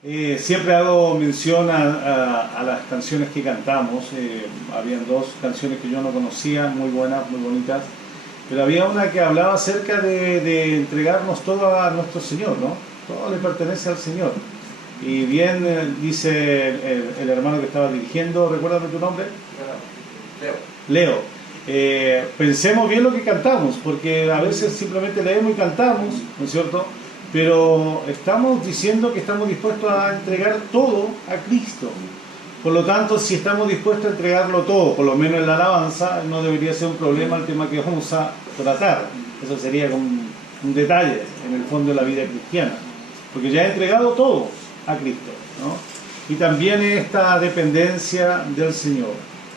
Siempre hago mención a las canciones que cantamos. Habían dos canciones que yo no conocía, muy buenas, muy bonitas. Pero había una que hablaba acerca de entregarnos todo a nuestro Señor, ¿no? Todo le pertenece al Señor. Y bien dice el hermano que estaba dirigiendo, ¿recuérdame tu nombre? Leo. Pensemos bien lo que cantamos, porque a veces simplemente leemos y cantamos, ¿no es cierto? Pero estamos diciendo que estamos dispuestos a entregar todo a Cristo. Por lo tanto, si estamos dispuestos a entregarlo todo, por lo menos en la alabanza, no debería ser un problema el tema que vamos a tratar. Eso sería como un detalle en el fondo de la vida cristiana, porque ya he entregado todo a Cristo, ¿no? Y también esta dependencia del Señor,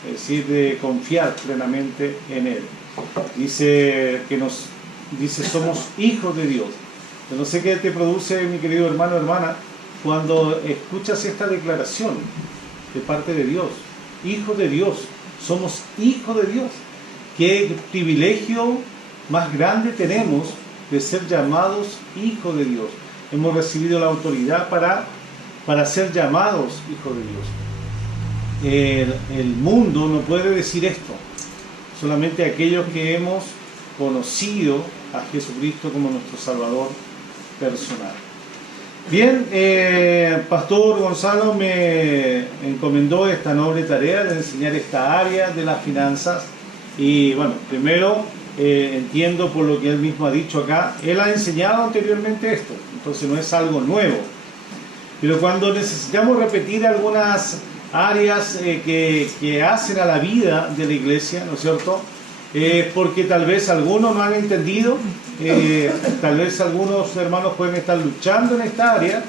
es decir, de confiar plenamente en Él. Dice somos hijos de Dios. Yo no sé qué te produce, mi querido hermano o hermana, cuando escuchas esta declaración de parte de Dios. Hijos de Dios, somos hijos de Dios. Qué privilegio más grande tenemos de ser llamados hijos de Dios. Hemos recibido la autoridad para ser llamados hijos de Dios. El mundo no puede decir esto. Solamente aquellos que hemos conocido a Jesucristo como nuestro Salvador personal. Bien, Pastor Gonzalo me encomendó esta noble tarea de enseñar esta área de las finanzas. Y bueno, primero entiendo por lo que él mismo ha dicho acá, él ha enseñado anteriormente esto, entonces no es algo nuevo. Pero cuando necesitamos repetir algunas áreas que hacen a la vida de la iglesia, ¿no es cierto? Porque tal vez algunos no han entendido, tal vez algunos hermanos pueden estar luchando en esta área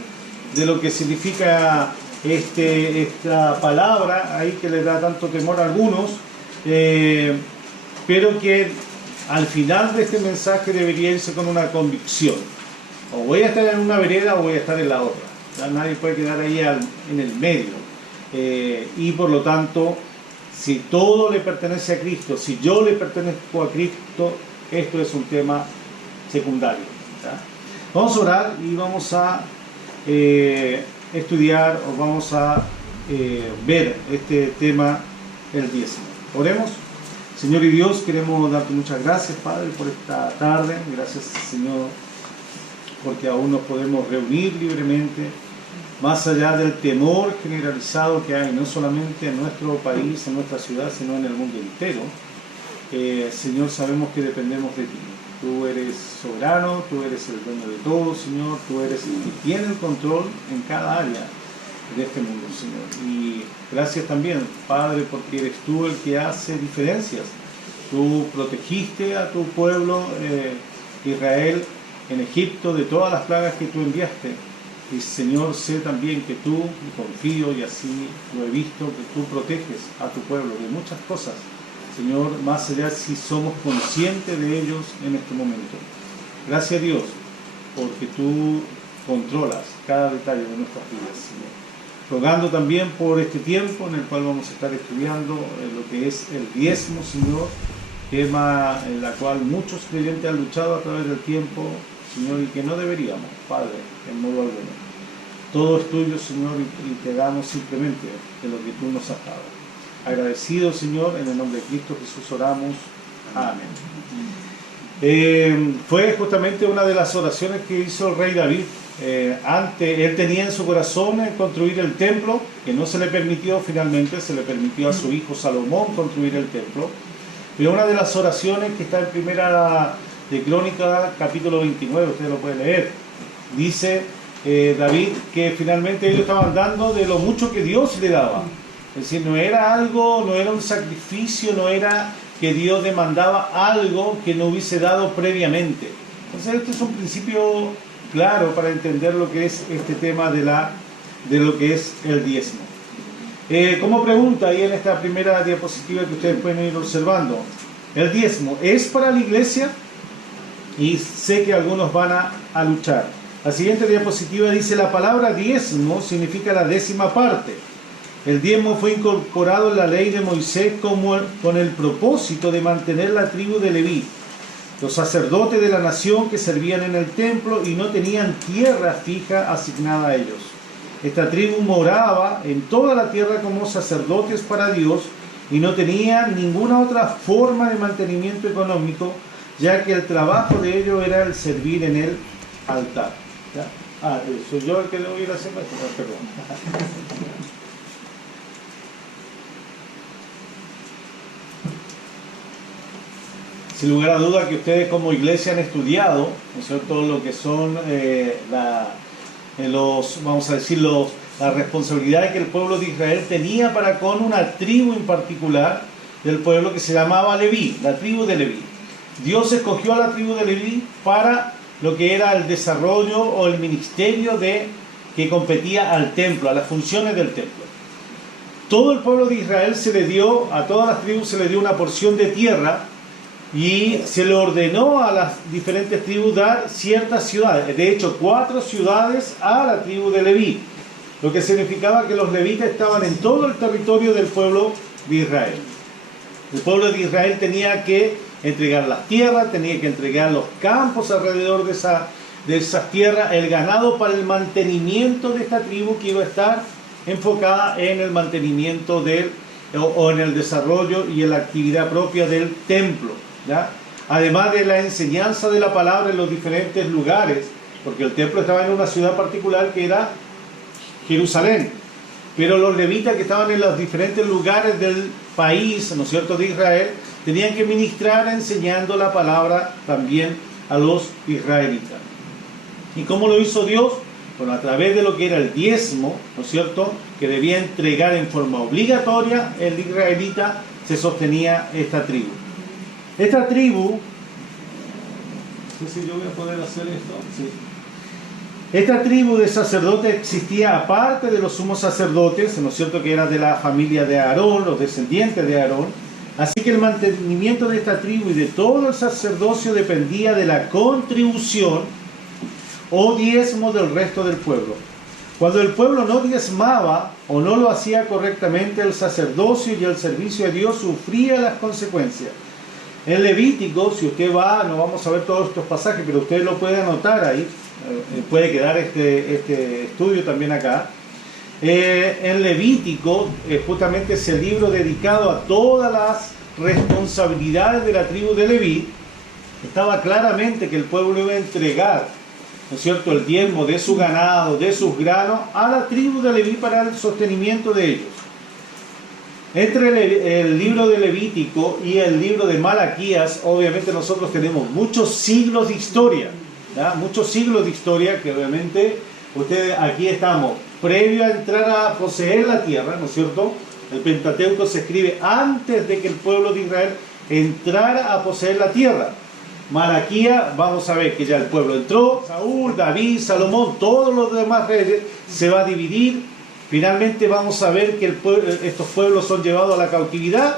de lo que significa esta palabra ahí que le da tanto temor a algunos, pero que al final de este mensaje debería irse con una convicción: o voy a estar en una vereda o voy a estar en la otra. Ya nadie puede quedar ahí en el medio, y por lo tanto, si todo le pertenece a Cristo, si yo le pertenezco a Cristo, esto es un tema secundario, ¿ya? Vamos a orar y vamos a estudiar, o vamos a ver este tema, el diezmo. Oremos. Señor y Dios, queremos darte muchas gracias, Padre, por esta tarde. Gracias, Señor, porque aún nos podemos reunir libremente, más allá del temor generalizado que hay, no solamente en nuestro país, en nuestra ciudad, sino en el mundo entero. Señor, sabemos que dependemos de ti. Tú eres soberano, tú eres el dueño de todo, Señor. Tú eres el que tiene el control en cada área de este mundo, Señor. Y gracias también, Padre, porque eres tú el que hace diferencias. Tú protegiste a tu pueblo Israel en Egipto de todas las plagas que tú enviaste. Y Señor, sé también que tú, y confío, y así lo he visto, que tú proteges a tu pueblo de muchas cosas, Señor, más allá si somos conscientes de ellos en este momento. Gracias a Dios, porque tú controlas cada detalle de nuestras vidas, Señor. Rogando también por este tiempo en el cual vamos a estar estudiando lo que es el diezmo, Señor, tema en la cual muchos creyentes han luchado a través del tiempo, Señor, y que no deberíamos, Padre, en modo alguno. Todo es tuyo, Señor, y te damos simplemente de lo que tú nos has dado. Agradecido, Señor, en el nombre de Cristo Jesús oramos. Amén. Fue justamente una de las oraciones que hizo el rey David. Antes, él tenía en su corazón construir el templo, que no se le permitió finalmente, se le permitió a su hijo Salomón construir el templo. Pero una de las oraciones que está en primera de Crónicas, capítulo 29, ustedes lo pueden leer, dice David que finalmente ellos estaban dando de lo mucho que Dios le daba. Es decir, no era algo, no era un sacrificio, no era que Dios demandaba algo que no hubiese dado previamente. Entonces este es un principio claro para entender lo que es este tema de lo que es el diezmo. Como pregunta ahí en esta primera diapositiva que ustedes pueden ir observando, ¿el diezmo es para la iglesia? Y sé que algunos van a luchar. La siguiente diapositiva dice: la palabra diezmo significa la décima parte. El diezmo fue incorporado en la ley de Moisés con el propósito de mantener la tribu de Leví, los sacerdotes de la nación que servían en el templo y no tenían tierra fija asignada a ellos. Esta tribu moraba en toda la tierra como sacerdotes para Dios y no tenía ninguna otra forma de mantenimiento económico, ya que el trabajo de ellos era el servir en el altar. ¿Ya? Soy yo el que debo ir haciendo esto. Perdón. Sin lugar a duda que ustedes como iglesia han estudiado, ¿no es cierto?, lo que son vamos a decir, las responsabilidades que el pueblo de Israel tenía para con una tribu en particular del pueblo que se llamaba Leví, la tribu de Leví. Dios escogió a la tribu de Leví para lo que era el desarrollo o el ministerio que competía al templo, a las funciones del templo. Todo el pueblo de Israel a todas las tribus se le dio una porción de tierra y se le ordenó a las diferentes tribus dar ciertas ciudades, de hecho 4 ciudades a la tribu de Leví, lo que significaba que los levitas estaban en todo el territorio del pueblo de Israel. El pueblo de Israel tenía que entregar las tierras, tenía que entregar los campos alrededor de esas tierras, el ganado para el mantenimiento de esta tribu que iba a estar enfocada en el mantenimiento o en el desarrollo y en la actividad propia del templo, ¿ya? Además de la enseñanza de la palabra en los diferentes lugares, porque el templo estaba en una ciudad particular que era Jerusalén, pero los levitas que estaban en los diferentes lugares del país, ¿no es cierto?, de Israel, tenían que ministrar enseñando la palabra también a los israelitas. ¿Y cómo lo hizo Dios? Bueno, a través de lo que era el diezmo, ¿no es cierto?, que debía entregar en forma obligatoria el israelita, se sostenía esta tribu. Esta tribu, no sé si yo voy a poder hacer esto, sí. Esta tribu de sacerdotes existía aparte de los sumos sacerdotes, ¿no es cierto?, que era de la familia de Aarón, los descendientes de Aarón. Así que el mantenimiento de esta tribu y de todo el sacerdocio dependía de la contribución o diezmo del resto del pueblo. Cuando el pueblo no diezmaba o no lo hacía correctamente, el sacerdocio y el servicio a Dios sufría las consecuencias. En Levítico, si usted va, no vamos a ver todos estos pasajes, pero usted lo puede anotar ahí, puede quedar este estudio también acá. En Levítico, justamente ese libro dedicado a todas las responsabilidades de la tribu de Leví, estaba claramente que el pueblo iba a entregar, ¿no es cierto?, el diezmo de su ganado, de sus granos, a la tribu de Leví para el sostenimiento de ellos. Entre el libro de Levítico y el libro de Malaquías, obviamente nosotros tenemos muchos siglos de historia, ¿ya? Muchos siglos de historia que obviamente ustedes aquí estamos previo a entrar a poseer la tierra, ¿no es cierto? El Pentateuco se escribe antes de que el pueblo de Israel entrara a poseer la tierra. Malaquías, vamos a ver que ya el pueblo entró, Saúl, David, Salomón, todos los demás reyes, se va a dividir. Finalmente vamos a ver que estos pueblos son llevados a la cautividad.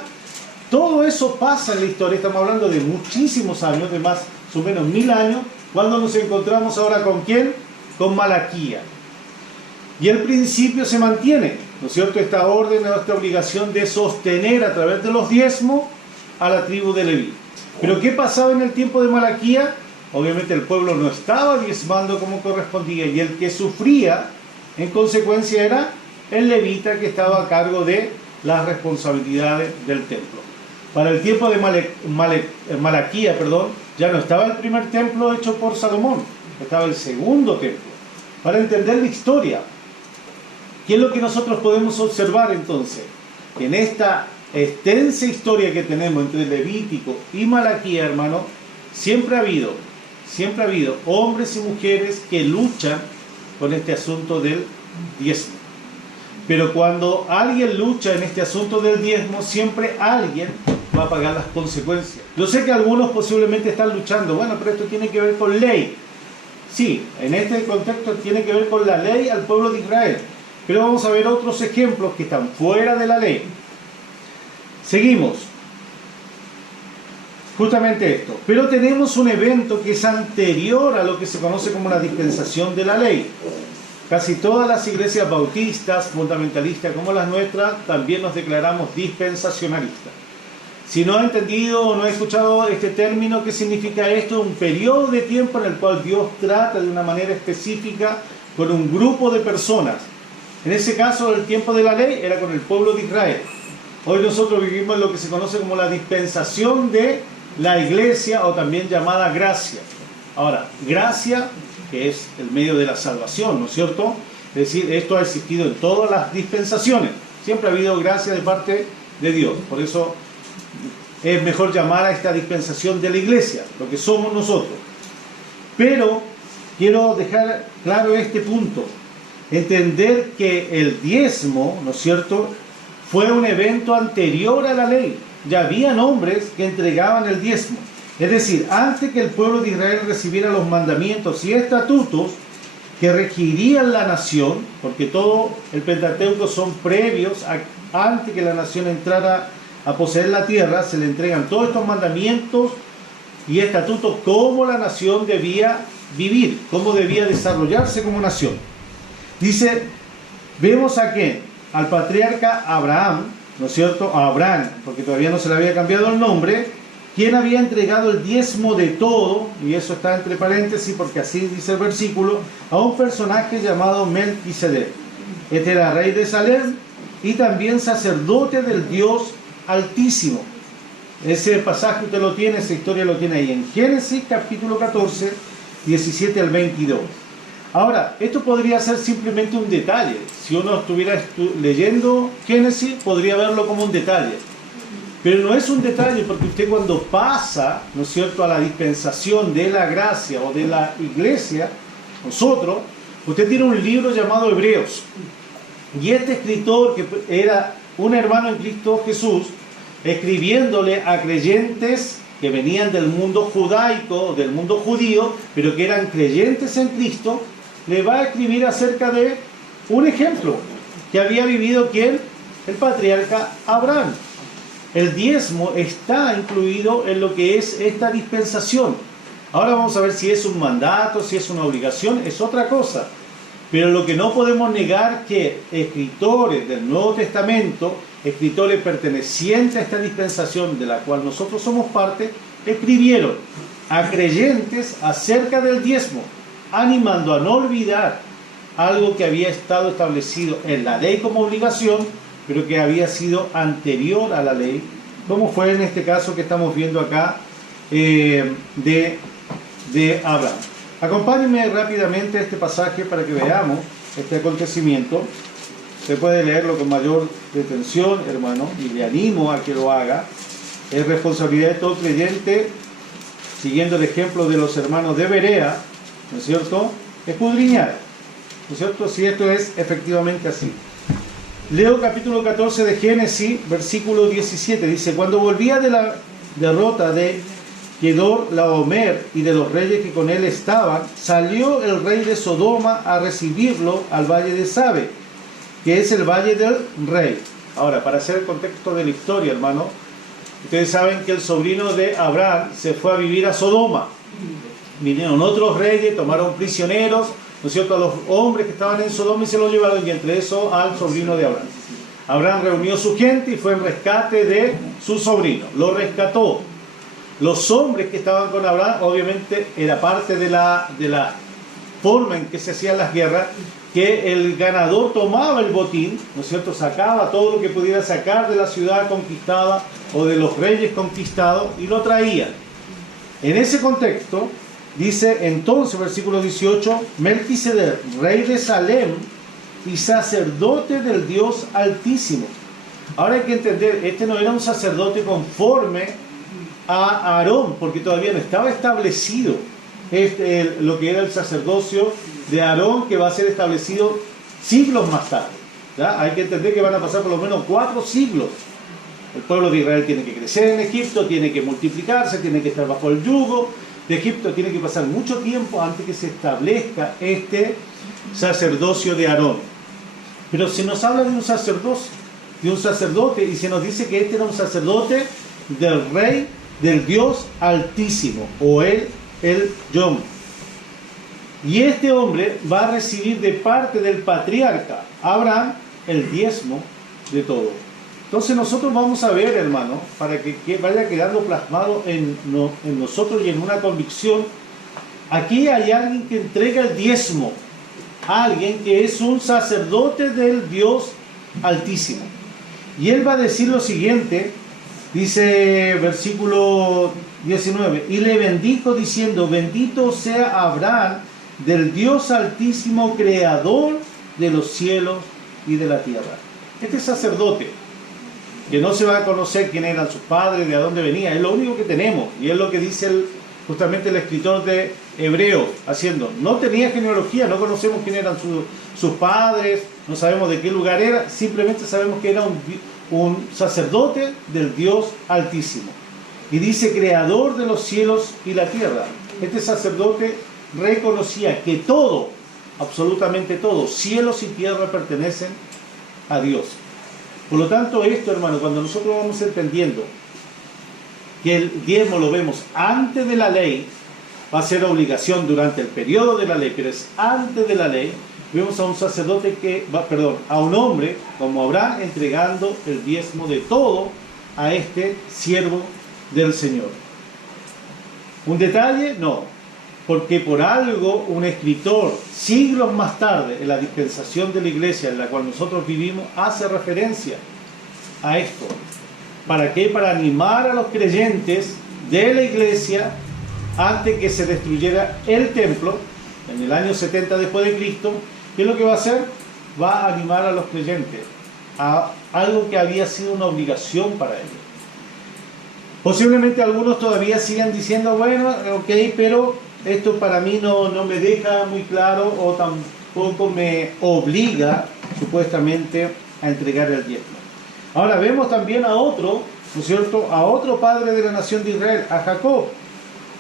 Todo eso pasa en la historia, estamos hablando de muchísimos años, de más o menos 1000 años, cuando nos encontramos ahora con ¿quién? Con Malaquías. Y el principio se mantiene, ¿no es cierto? Esta orden, esta obligación de sostener a través de los diezmos a la tribu de Leví. Pero ¿qué pasaba en el tiempo de Malaquías? Obviamente el pueblo no estaba diezmando como correspondía y el que sufría en consecuencia era el levita que estaba a cargo de las responsabilidades del templo. Para el tiempo de Malaquías, ya no estaba el primer templo hecho por Salomón, estaba el segundo templo. Para entender la historia, ¿qué es lo que nosotros podemos observar entonces? Que en esta extensa historia que tenemos entre Levítico y Malaquías, hermano, siempre ha habido hombres y mujeres que luchan con este asunto del diezmo. Pero cuando alguien lucha en este asunto del diezmo, siempre alguien va a pagar las consecuencias. Yo sé que algunos posiblemente están luchando, bueno, pero esto tiene que ver con ley. Sí, en este contexto tiene que ver con la ley al pueblo de Israel. Pero vamos a ver otros ejemplos que están fuera de la ley. Seguimos. Justamente esto. Pero tenemos un evento que es anterior a lo que se conoce como la dispensación de la ley. Casi todas las iglesias bautistas, fundamentalistas como las nuestras, también nos declaramos dispensacionalistas. Si no ha entendido o no ha escuchado este término, ¿qué significa esto? Un periodo de tiempo en el cual Dios trata de una manera específica con un grupo de personas. En ese caso, el tiempo de la ley era con el pueblo de Israel. Hoy nosotros vivimos en lo que se conoce como la dispensación de la iglesia, o también llamada gracia. Ahora, gracia, que es el medio de la salvación, ¿no es cierto? Es decir, esto ha existido en todas las dispensaciones. Siempre ha habido gracia de parte de Dios. Por eso es mejor llamar a esta dispensación de la iglesia, lo que somos nosotros. Pero quiero dejar claro este punto. Entender que el diezmo, ¿no es cierto?, fue un evento anterior a la ley. Ya habían hombres que entregaban el diezmo. Es decir, antes que el pueblo de Israel recibiera los mandamientos y estatutos que regirían la nación, porque todo el Pentateuco son previos antes que la nación entrara a poseer la tierra, se le entregan todos estos mandamientos y estatutos, cómo la nación debía vivir, cómo debía desarrollarse como nación. Dice, vemos a quién, al patriarca Abraham, ¿no es cierto? A Abraham, porque todavía no se le había cambiado el nombre, quien había entregado el diezmo de todo, y eso está entre paréntesis porque así dice el versículo, a un personaje llamado Melquisedec. Este era rey de Salem y también sacerdote del Dios Altísimo. Ese pasaje usted lo tiene, esa historia lo tiene ahí en Génesis capítulo 14, 17 al 22. Ahora, esto podría ser simplemente un detalle. Si uno estuviera leyendo Génesis, podría verlo como un detalle. Pero no es un detalle, porque usted cuando pasa, ¿no es cierto?, a la dispensación de la gracia o de la iglesia, nosotros, usted tiene un libro llamado Hebreos. Y este escritor, que era un hermano en Cristo Jesús, escribiéndole a creyentes que venían del mundo judaico, del mundo judío, pero que eran creyentes en Cristo, le va a escribir acerca de un ejemplo que había vivido ¿quién? El patriarca Abraham. El diezmo está incluido en lo que es esta dispensación. Ahora vamos a ver si es un mandato, si es una obligación, es otra cosa. Pero lo que no podemos negar que escritores del Nuevo Testamento, escritores pertenecientes a esta dispensación de la cual nosotros somos parte, escribieron a creyentes acerca del diezmo, animando a no olvidar algo que había estado establecido en la ley como obligación, pero que había sido anterior a la ley, como fue en este caso que estamos viendo acá de Abraham. Acompáñenme rápidamente a este pasaje para que veamos este acontecimiento. Se puede leerlo con mayor detención, hermano, y le animo a que lo haga. Es responsabilidad de todo creyente, siguiendo el ejemplo de los hermanos de Berea, ¿no es cierto?, escudriñar, ¿no es cierto?, si esto es efectivamente así. Leo capítulo 14 de Génesis, versículo 17, dice, cuando volvía de la derrota de Kedorlaomer y de los reyes que con él estaban, salió el rey de Sodoma a recibirlo al valle de Sabe, que es el valle del rey. Ahora, para hacer el contexto de la historia, hermano, ustedes saben que el sobrino de Abraham se fue a vivir a Sodoma. Vinieron otros reyes, tomaron prisioneros, ¿no es cierto?, a los hombres que estaban en Sodoma y se los llevaron, y entre eso al sobrino de Abraham. Abraham reunió su gente y fue en rescate de su sobrino, lo rescató. Los hombres que estaban con Abraham, obviamente era parte de la forma en que se hacían las guerras, que el ganador tomaba el botín, ¿no es cierto?, sacaba todo lo que pudiera sacar de la ciudad conquistada o de los reyes conquistados y lo traía. En ese contexto, dice entonces, versículo 18, Melquisedec, rey de Salem y sacerdote del Dios Altísimo. Ahora hay que entender, este no era un sacerdote conforme a Aarón, porque todavía no estaba establecido lo que era el sacerdocio de Aarón, que va a ser establecido siglos más tarde. ¿Ya? Hay que entender que van a pasar por lo menos 4 siglos. El pueblo de Israel tiene que crecer en Egipto, tiene que multiplicarse, tiene que estar bajo el yugo de Egipto, tiene que pasar mucho tiempo antes que se establezca este sacerdocio de Aarón. Pero se nos habla de un sacerdocio, de un sacerdote, y se nos dice que este era un sacerdote del rey, del Dios Altísimo, o el Yom. Y este hombre va a recibir de parte del patriarca Abraham el diezmo de todo. Entonces nosotros vamos a ver, hermano, para que vaya quedando plasmado en nosotros y en una convicción, aquí hay alguien que entrega el diezmo. alguien que es un sacerdote del Dios Altísimo. Y él va a decir lo siguiente, dice versículo 19, y le bendijo diciendo, bendito sea Abraham del Dios Altísimo, creador de los cielos y de la tierra. Este sacerdote, que no se va a conocer quién eran sus padres, de dónde venía, es lo único que tenemos, y es lo que dice justamente el escritor de Hebreo, haciendo, no tenía genealogía, no conocemos quién eran sus padres, no sabemos de qué lugar era, simplemente sabemos que era un sacerdote del Dios Altísimo. Y dice, creador de los cielos y la tierra. Este sacerdote reconocía que todo, absolutamente todo, cielos y tierra pertenecen a Dios. Por lo tanto, esto, hermano, cuando nosotros vamos entendiendo que el diezmo lo vemos antes de la ley, va a ser obligación durante el periodo de la ley, pero es antes de la ley, vemos a un sacerdote a un hombre como Abraham entregando el diezmo de todo a este siervo del Señor. ¿Un detalle? No, porque por algo un escritor siglos más tarde en la dispensación de la iglesia en la cual nosotros vivimos hace referencia a esto. ¿Para qué? Para animar a los creyentes de la iglesia antes que se destruyera el templo en el año 70 después de Cristo. ¿Qué es lo que va a hacer? Va a animar a los creyentes a algo que había sido una obligación para ellos. Posiblemente algunos todavía sigan diciendo, bueno, ok, pero esto para mí no me deja muy claro o tampoco me obliga supuestamente a entregar el diezmo. Ahora vemos también a otro, ¿no es cierto?, a otro padre de la nación de Israel, a Jacob.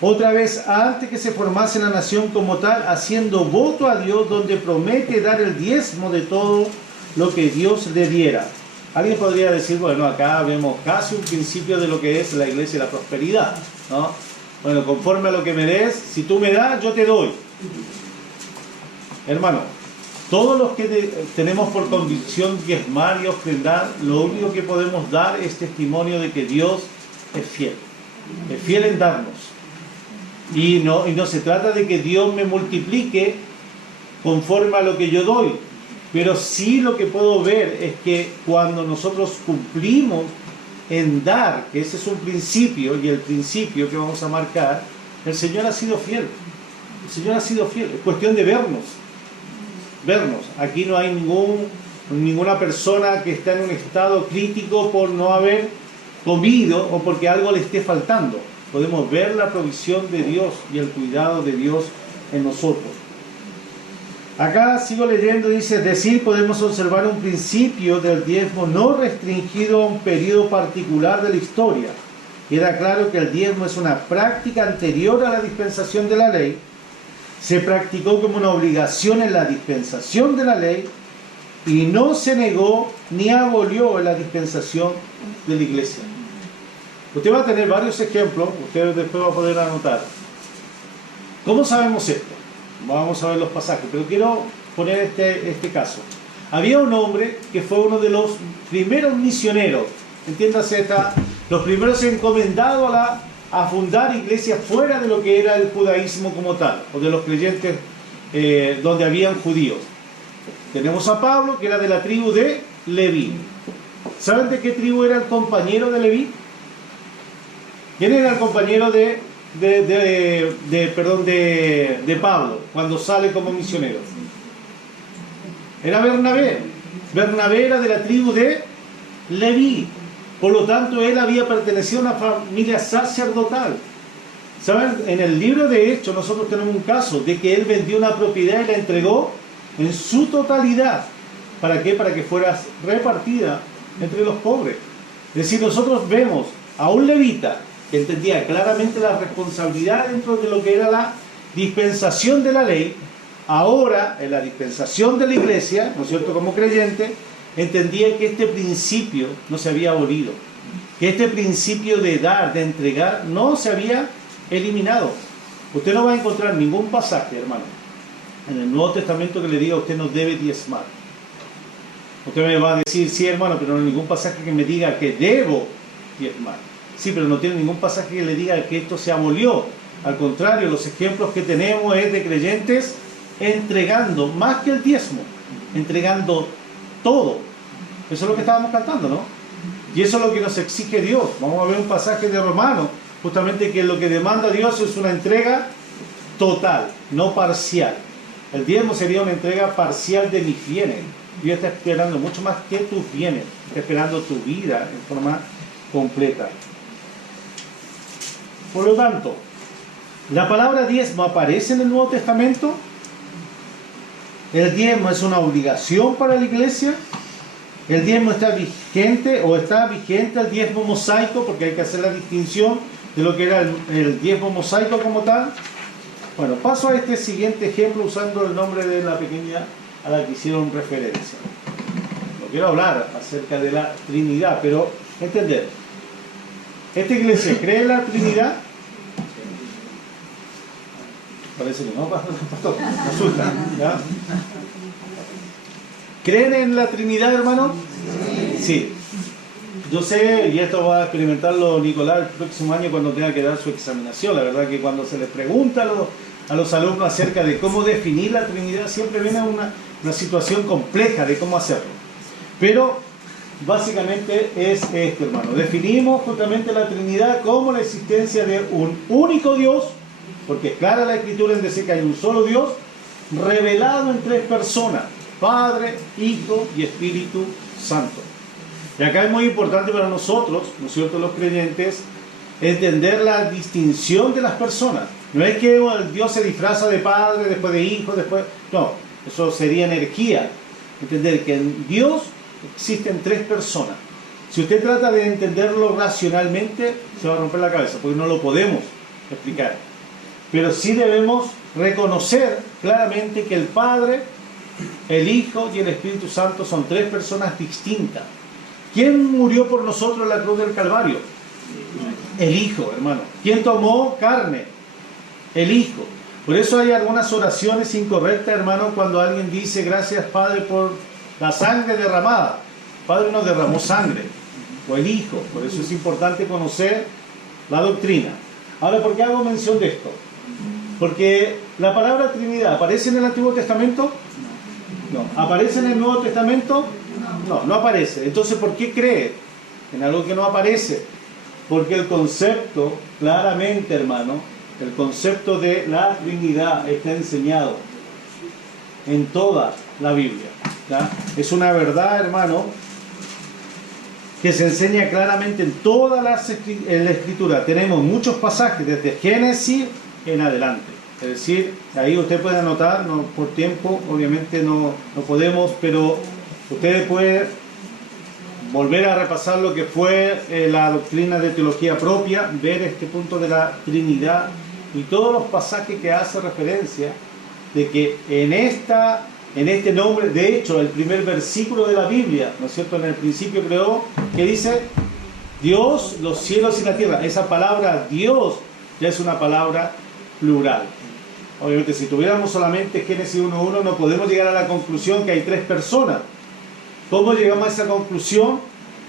Otra vez, antes que se formase la nación como tal, haciendo voto a Dios, donde promete dar el diezmo de todo lo que Dios le diera. Alguien podría decir, bueno, acá vemos casi un principio de lo que es la iglesia y la prosperidad, ¿no? Bueno, conforme a lo que me des, si tú me das, yo te doy. Hermano, todos los que tenemos por convicción diezmar y ofrendar, lo único que podemos dar es testimonio de que Dios es fiel en darnos. Y no se trata de que Dios me multiplique conforme a lo que yo doy, pero sí lo que puedo ver es que cuando nosotros cumplimos en dar, que ese es un principio, y el principio que vamos a marcar, el Señor ha sido fiel. El Señor ha sido fiel. Es cuestión de vernos. Aquí no hay ninguna persona que está en un estado crítico por no haber comido o porque algo le esté faltando. Podemos ver la provisión de Dios y el cuidado de Dios en nosotros. Acá sigo leyendo, dice, podemos observar un principio del diezmo no restringido a un periodo particular de la historia. Queda claro que el diezmo es una práctica anterior a la dispensación de la ley. Se practicó como una obligación en la dispensación de la ley y no se negó ni abolió en la dispensación de la iglesia. Usted va a tener varios ejemplos, usted después va a poder anotar. ¿Cómo sabemos esto? Vamos a ver los pasajes, pero quiero poner este caso. Había un hombre que fue uno de los primeros misioneros, entiéndase, los primeros encomendados a fundar iglesias fuera de lo que era el judaísmo como tal, o de los creyentes donde habían judíos. Tenemos a Pablo, que era de la tribu de Leví. ¿Saben de qué tribu era el compañero de Leví? ¿Quién era el compañero de Pablo cuando sale como misionero? Era Bernabé. Bernabé era de la tribu de Leví. Por lo tanto, él había pertenecido a una familia sacerdotal. ¿Saben? En el libro de Hechos nosotros tenemos un caso de que él vendió una propiedad y la entregó en su totalidad. ¿Para qué? Para que fuera repartida entre los pobres. Es decir, nosotros vemos a un levita que entendía claramente la responsabilidad dentro de lo que era la dispensación de la ley. Ahora, en la dispensación de la iglesia, ¿no es cierto?, como creyente, entendía que este principio no se había abolido, que este principio de dar, de entregar, no se había eliminado. Usted no va a encontrar ningún pasaje, hermano, en el Nuevo Testamento que le diga usted no debe diezmar. Usted me va a decir, sí, hermano, pero no hay ningún pasaje que me diga que debo diezmar. Sí, pero no tiene ningún pasaje que le diga que esto se abolió. Al contrario, los ejemplos que tenemos es de creyentes entregando, más que el diezmo, entregando todo. Eso es lo que estábamos cantando, ¿no? Y eso es lo que nos exige Dios. Vamos a ver un pasaje de Romanos, justamente que lo que demanda Dios es una entrega total, no parcial. El diezmo sería una entrega parcial de mis bienes. Dios está esperando mucho más que tus bienes, está esperando tu vida en forma completa. Por lo tanto, la palabra diezmo aparece en el Nuevo Testamento. El diezmo es una obligación para la iglesia. El diezmo está vigente, o está vigente el diezmo mosaico, porque hay que hacer la distinción de lo que era el diezmo mosaico como tal. Bueno, paso a este siguiente ejemplo usando el nombre de la pequeña a la que hicieron referencia. No quiero hablar acerca de la Trinidad, pero entender. ¿Esta iglesia cree en la Trinidad? Parece que no, pastor. Consulta, ¿ya? ¿Creen en la Trinidad, hermano? Sí. Yo sé, y esto va a experimentarlo Nicolás el próximo año cuando tenga que dar su examinación. La verdad que cuando se les pregunta a los alumnos acerca de cómo definir la Trinidad, siempre viene una situación compleja de cómo hacerlo. Pero básicamente es esto, hermano. Definimos justamente la Trinidad como la existencia de un único Dios, porque es clara la Escritura en decir que hay un solo Dios, revelado en tres personas: Padre, Hijo y Espíritu Santo. Y acá es muy importante para nosotros, ¿no es cierto?, los creyentes, entender la distinción de las personas. No es que el Dios se disfraza de Padre, después de Hijo, después... No, eso sería energía. Entender que en Dios existen tres personas. Si usted trata de entenderlo racionalmente, se va a romper la cabeza, porque no lo podemos explicar. Pero sí debemos reconocer claramente que el Padre, el Hijo y el Espíritu Santo son tres personas distintas. ¿Quién murió por nosotros en la cruz del Calvario? El Hijo, hermano. ¿Quién tomó carne? El Hijo. Por eso hay algunas oraciones incorrectas, hermano, cuando alguien dice: gracias, Padre, por la sangre derramada. Padre no derramó sangre, o el Hijo. Por eso es importante conocer la doctrina. Ahora, ¿por qué hago mención de esto? Porque la palabra Trinidad, ¿aparece en el Antiguo Testamento? No. ¿Aparece en el Nuevo Testamento? No, no aparece. Entonces, ¿por qué cree en algo que no aparece? Porque el concepto, claramente, hermano, el concepto de la Trinidad está enseñado en toda la Biblia, ¿ya? Es una verdad, hermano, que se enseña claramente en toda la Escritura. Tenemos muchos pasajes desde Génesis en adelante. Es decir, ahí usted puede anotar, no, por tiempo obviamente no podemos, pero usted puede volver a repasar lo que fue la doctrina de teología propia, ver este punto de la Trinidad y todos los pasajes que hace referencia de que en este nombre, de hecho, el primer versículo de la Biblia, ¿no es cierto?, en el principio creó, que dice: Dios, los cielos y la tierra. Esa palabra Dios ya es una palabra plural. Obviamente, si tuviéramos solamente Génesis 1.1, no podemos llegar a la conclusión que hay tres personas. ¿Cómo llegamos a esa conclusión?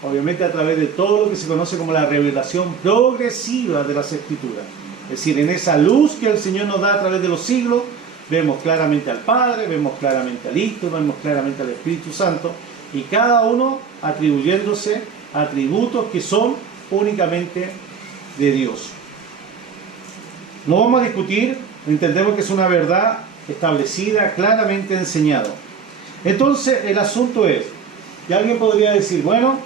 Obviamente a través de todo lo que se conoce como la revelación progresiva de las Escrituras. Es decir, en esa luz que el Señor nos da a través de los siglos, vemos claramente al Padre, vemos claramente al Hijo, vemos claramente al Espíritu Santo, y cada uno atribuyéndose atributos que son únicamente de Dios. No vamos a discutir, entendemos que es una verdad establecida, claramente enseñado. Entonces el asunto es, y alguien podría decir: bueno,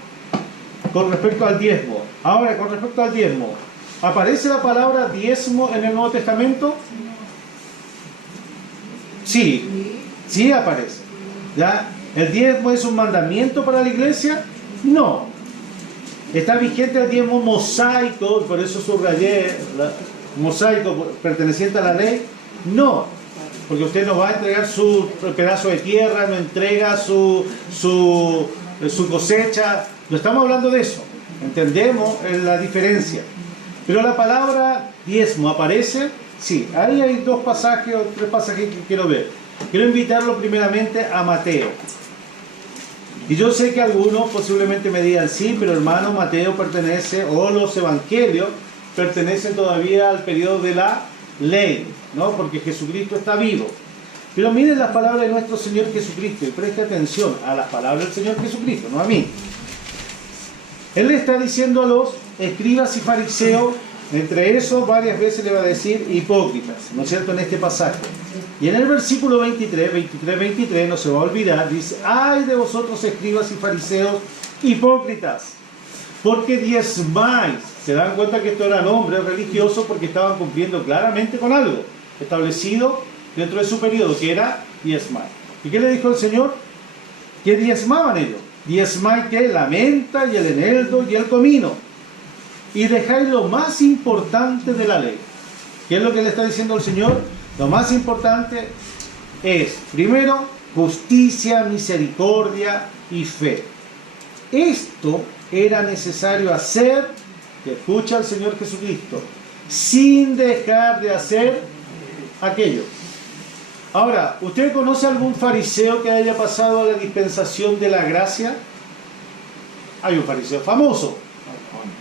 con respecto al diezmo, ahora con respecto al diezmo, ¿aparece la palabra diezmo en el Nuevo Testamento? Sí aparece. ¿Ya? ¿El diezmo es un mandamiento para la iglesia? No. ¿Está vigente el diezmo mosaico? Por eso subrayé mosaico perteneciente a la ley. No, porque usted no va a entregar su pedazo de tierra, no entrega su cosecha. No estamos hablando de eso. Entendemos la diferencia. Pero la palabra diezmo aparece. Sí, ahí hay dos pasajes o tres pasajes que quiero ver. Quiero invitarlo primeramente a Mateo. Y yo sé que algunos posiblemente me digan: sí, pero hermano, Mateo pertenece, o los evangelios pertenecen todavía al periodo de la ley, ¿no? Porque Jesucristo está vivo. Pero miren las palabras de nuestro Señor Jesucristo y preste atención a las palabras del Señor Jesucristo, no a mí. Él le está diciendo a los escribas y fariseos, entre esos varias veces le va a decir hipócritas, ¿no es cierto?, en este pasaje. Y en el versículo 23, no se va a olvidar, dice: ¡ay de vosotros, escribas y fariseos, hipócritas! Porque diezmáis. Se dan cuenta que estos eran hombres religiosos porque estaban cumpliendo claramente con algo establecido dentro de su periodo, que era diezmar. ¿Y qué le dijo el Señor? Que diezmaban ellos. Diezmáis que la menta y el eneldo y el comino, y dejáis lo más importante de la ley. ¿Qué es lo que le está diciendo el Señor? Lo más importante es, primero, justicia, misericordia y fe. Esto era necesario hacer, que escucha el Señor Jesucristo, sin dejar de hacer aquello. Ahora, ¿usted conoce algún fariseo que haya pasado a la dispensación de la gracia? Hay un fariseo famoso,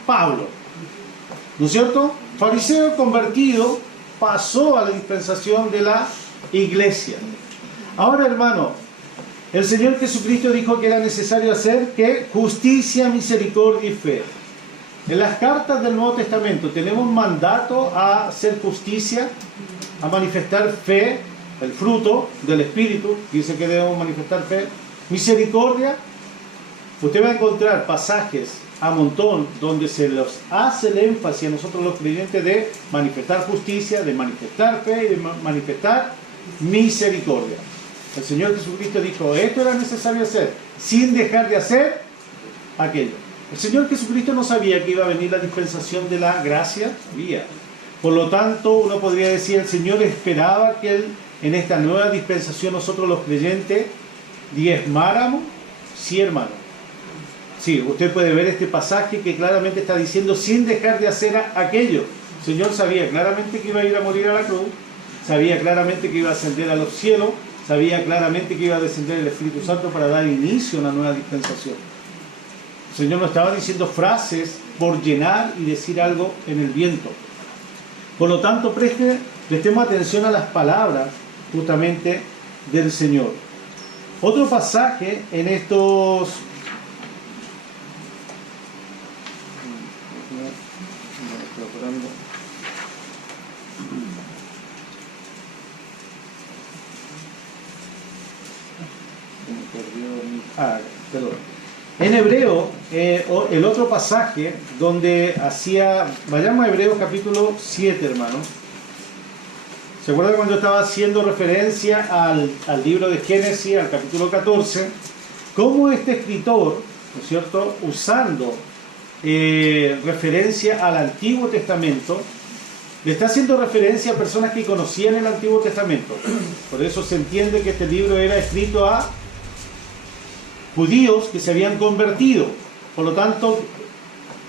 Pablo, ¿no es cierto? Fariseo convertido, pasó a la dispensación de la iglesia. Ahora, hermano, el Señor Jesucristo dijo que era necesario hacer ¿qué? Justicia, misericordia y fe. En las cartas del Nuevo Testamento tenemos mandato a hacer justicia, a manifestar fe, el fruto del Espíritu, dice que debemos manifestar fe. Misericordia, usted va a encontrar pasajes a montón donde se los hace el énfasis a nosotros los creyentes de manifestar justicia, de manifestar fe y de manifestar misericordia. El Señor Jesucristo dijo, esto era necesario hacer, sin dejar de hacer aquello. El Señor Jesucristo no sabía que iba a venir la dispensación de la gracia, sabía. Por lo tanto, uno podría decir, el Señor esperaba que en esta nueva dispensación nosotros los creyentes diezmáramos. Sí, hermano. Sí, usted puede ver este pasaje que claramente está diciendo sin dejar de hacer aquello. El Señor sabía claramente que iba a ir a morir a la cruz, sabía claramente que iba a ascender a los cielos, sabía claramente que iba a descender el Espíritu Santo para dar inicio a una nueva dispensación. El Señor no estaba diciendo frases por llenar y decir algo en el viento. Por lo tanto, prestemos atención a las palabras justamente del Señor. Otro pasaje en estos... En Hebreo, el otro pasaje donde vayamos a Hebreos capítulo 7, hermanos. ¿Se acuerdan cuando estaba haciendo referencia al libro de Génesis, al capítulo 14? Cómo este escritor, ¿no es cierto?, usando referencia al Antiguo Testamento, le está haciendo referencia a personas que conocían el Antiguo Testamento. Por eso se entiende que este libro era escrito a judíos que se habían convertido, por lo tanto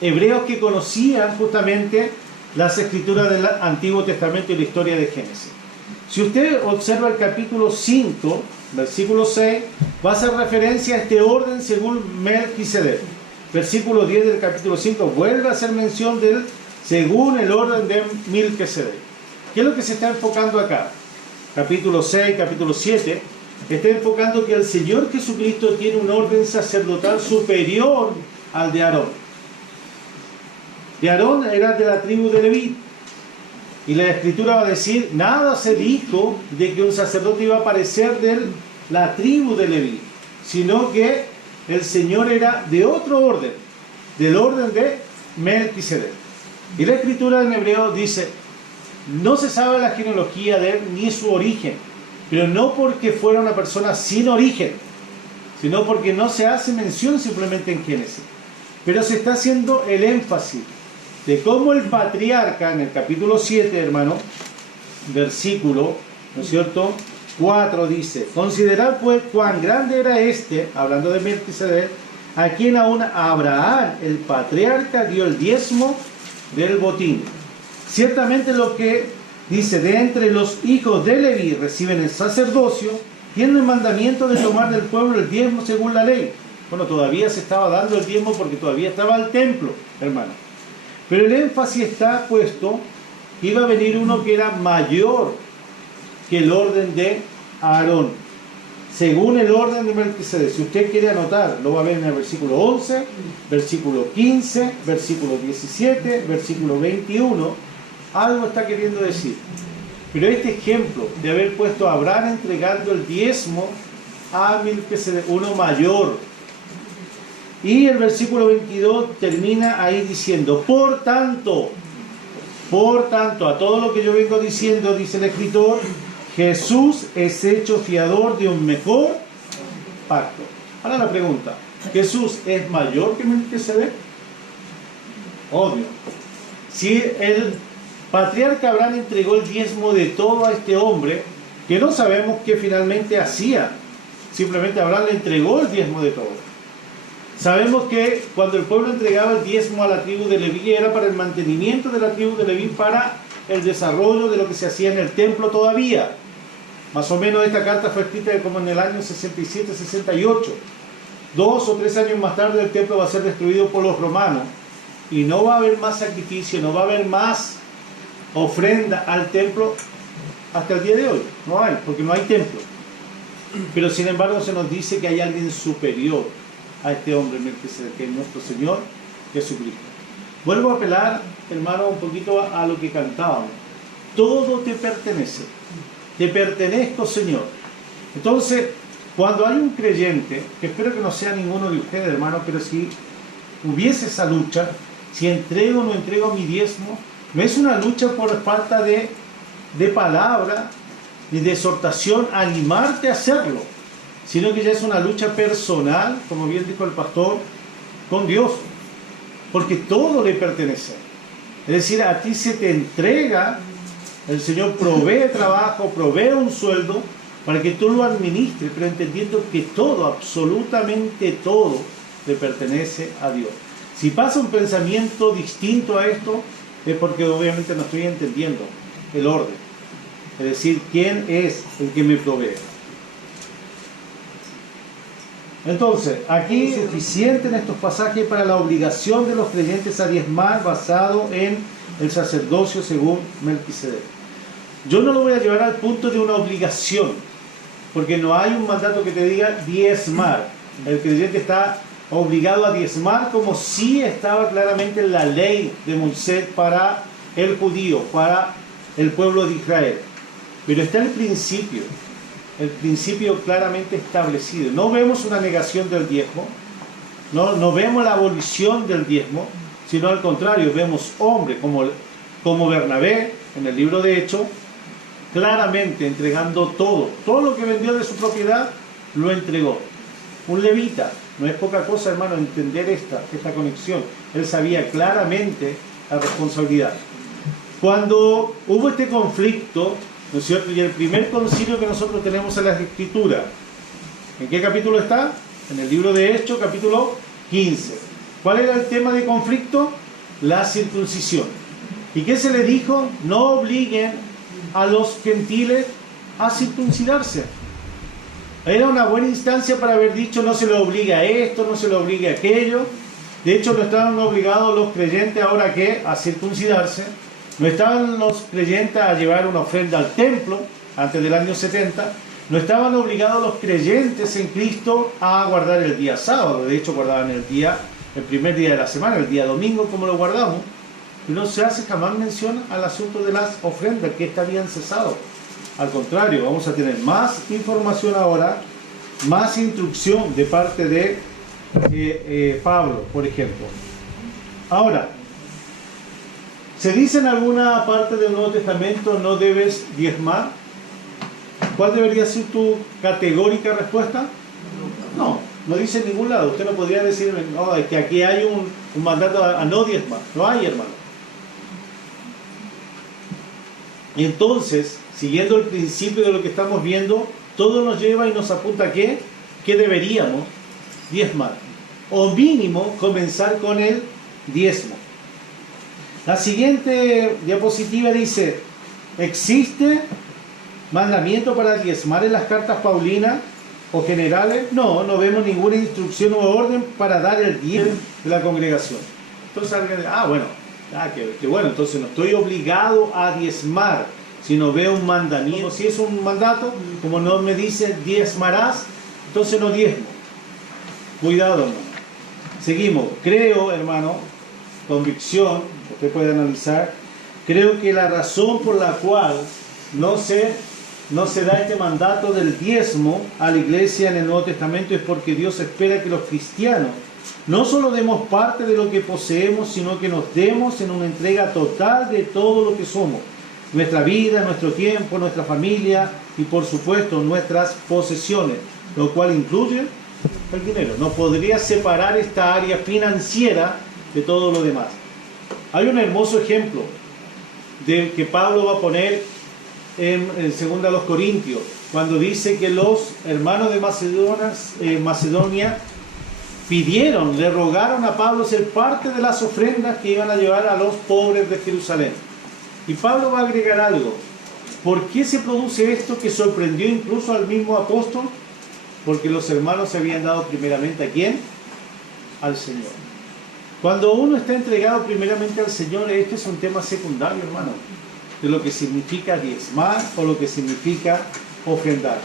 hebreos que conocían justamente las escrituras del Antiguo Testamento y la historia de Génesis. Si usted observa el capítulo 5, versículo 6, va a hacer referencia a este orden según Melquisedec. Versículo 10 del capítulo 5 vuelve a hacer mención del según el orden de Melquisedec. ¿Qué es lo que se está enfocando acá? Capítulo 6, capítulo 7 está enfocando que el Señor Jesucristo tiene un orden sacerdotal superior al de Aarón. De Aarón era de la tribu de Leví. Y la Escritura va a decir, nada se dijo de que un sacerdote iba a aparecer de la tribu de Leví, sino que el Señor era de otro orden, del orden de Melquisedec. Y la Escritura en hebreo dice, no se sabe la genealogía de él ni su origen, pero no porque fuera una persona sin origen, sino porque no se hace mención simplemente en Génesis. Pero se está haciendo el énfasis de cómo el patriarca, en el capítulo 7, hermano, versículo, ¿no es cierto?, 4 dice, considerad pues cuán grande era este, hablando de Melquisedec, a quien aún Abraham, el patriarca, dio el diezmo del botín. Ciertamente lo que dice, de entre los hijos de Leví reciben el sacerdocio, tienen el mandamiento de tomar del pueblo el diezmo según la ley. Bueno, todavía se estaba dando el diezmo porque todavía estaba el templo, hermano. Pero el énfasis está puesto que iba a venir uno que era mayor que el orden de Aarón, según el orden de Melquisedec. Si usted quiere anotar, lo va a ver en el versículo 11, versículo 15, versículo 17, versículo 21. Algo está queriendo decir. Pero este ejemplo de haber puesto a Abraham entregando el diezmo a Melquisedec, uno mayor. Y el versículo 22 termina ahí diciendo, por tanto, a todo lo que yo vengo diciendo, dice el escritor, Jesús es hecho fiador de un mejor pacto. Ahora la pregunta, ¿Jesús es mayor que Melquisedec? Obvio. Si el patriarca Abraham entregó el diezmo de todo a este hombre, que no sabemos qué finalmente hacía, simplemente Abraham le entregó el diezmo de todo. Sabemos que cuando el pueblo entregaba el diezmo a la tribu de Leví era para el mantenimiento de la tribu de Leví, para el desarrollo de lo que se hacía en el templo todavía. Más o menos esta carta fue escrita como en el año 67-68. 2 o 3 años más tarde el templo va a ser destruido por los romanos y no va a haber más sacrificio, no va a haber más ofrenda al templo hasta el día de hoy. No hay, porque no hay templo. Pero sin embargo se nos dice que hay alguien superior a este hombre, que es nuestro Señor Jesucristo. Vuelvo a apelar, hermano, un poquito a lo que cantábamos. Todo te pertenece. Te pertenezco, Señor. Entonces, cuando hay un creyente, que espero que no sea ninguno de ustedes, hermano, pero si hubiese esa lucha, si entrego o no entrego mi diezmo, no es una lucha por falta de palabra, ni de exhortación a animarte a hacerlo, sino que ya es una lucha personal, como bien dijo el pastor, con Dios, porque todo le pertenece. Es decir, a ti se te entrega, el Señor provee trabajo, provee un sueldo, para que tú lo administres, pero entendiendo que todo, absolutamente todo, le pertenece a Dios. Si pasa un pensamiento distinto a esto, es porque obviamente no estoy entendiendo el orden. Es decir, ¿quién es el que me provee? Entonces, aquí es suficiente en estos pasajes para la obligación de los creyentes a diezmar basado en el sacerdocio según Melquisedec. Yo no lo voy a llevar al punto de una obligación, porque no hay un mandato que te diga diezmar. El creyente está obligado a diezmar como si estaba claramente en la ley de Moisés para el judío, para el pueblo de Israel. Pero está el principio claramente establecido. No vemos una negación del diezmo, no vemos la abolición del diezmo, sino al contrario, vemos hombres como Bernabé en el libro de Hechos, claramente entregando todo lo que vendió de su propiedad, lo entregó. Un levita, no es poca cosa, hermano, entender esta conexión. Él sabía claramente la responsabilidad. Cuando hubo este conflicto, ¿no es cierto? Y el primer concilio que nosotros tenemos en las Escrituras, ¿en qué capítulo está? En el libro de Hechos, capítulo 15. ¿Cuál era el tema de conflicto? La circuncisión. ¿Y qué se le dijo? No obliguen a los gentiles a circuncidarse. Era una buena instancia para haber dicho no se le obliga a esto, no se le obliga a aquello. De hecho, no estaban obligados los creyentes ahora ¿qué? A circuncidarse. No estaban los creyentes a llevar una ofrenda al templo antes del año 70. No estaban obligados los creyentes en Cristo a guardar el día sábado. De hecho, guardaban el primer día de la semana, el día domingo, como lo guardamos. Y no se hace jamás mención al asunto de las ofrendas, que estarían cesados. Al contrario, vamos a tener más información ahora, más instrucción de parte de Pablo, por ejemplo. Ahora, ¿se dice en alguna parte del Nuevo Testamento no debes diezmar? ¿Cuál debería ser tu categórica respuesta? No dice en ningún lado. Usted no podría decirme, no, es que aquí hay un mandato a no diezmar. No hay, hermano. Entonces, siguiendo el principio de lo que estamos viendo, todo nos lleva y nos apunta a ¿qué? Que deberíamos diezmar. O mínimo comenzar con el diezmo. La siguiente diapositiva dice, ¿existe mandamiento para diezmar en las cartas paulinas o generales? No vemos ninguna instrucción o orden para dar el diezmo de la congregación. Entonces alguien dice, bueno, qué bueno, entonces no estoy obligado a diezmar. sino veo un mandamiento. Si es un mandato, como no me dice diezmarás, entonces no diezmo. Cuidado, hermano. Seguimos. Creo, hermano, convicción, usted puede analizar, creo que la razón por la cual no se da este mandato del diezmo a la iglesia en el Nuevo Testamento es porque Dios espera que los cristianos no solo demos parte de lo que poseemos, sino que nos demos en una entrega total de todo lo que somos. Nuestra vida, nuestro tiempo, nuestra familia y por supuesto nuestras posesiones, lo cual incluye el dinero. No podría separar esta área financiera de todo lo demás. Hay un hermoso ejemplo de que Pablo va a poner en 2 Corintios, cuando dice que los hermanos de Macedonia pidieron, le rogaron a Pablo ser parte de las ofrendas que iban a llevar a los pobres de Jerusalén. Y Pablo va a agregar algo. ¿Por qué se produce esto que sorprendió incluso al mismo apóstol? Porque los hermanos se habían dado primeramente ¿a quién? Al Señor. Cuando uno está entregado primeramente al Señor, este es un tema secundario, hermano, de lo que significa diezmar o lo que significa ofrendar.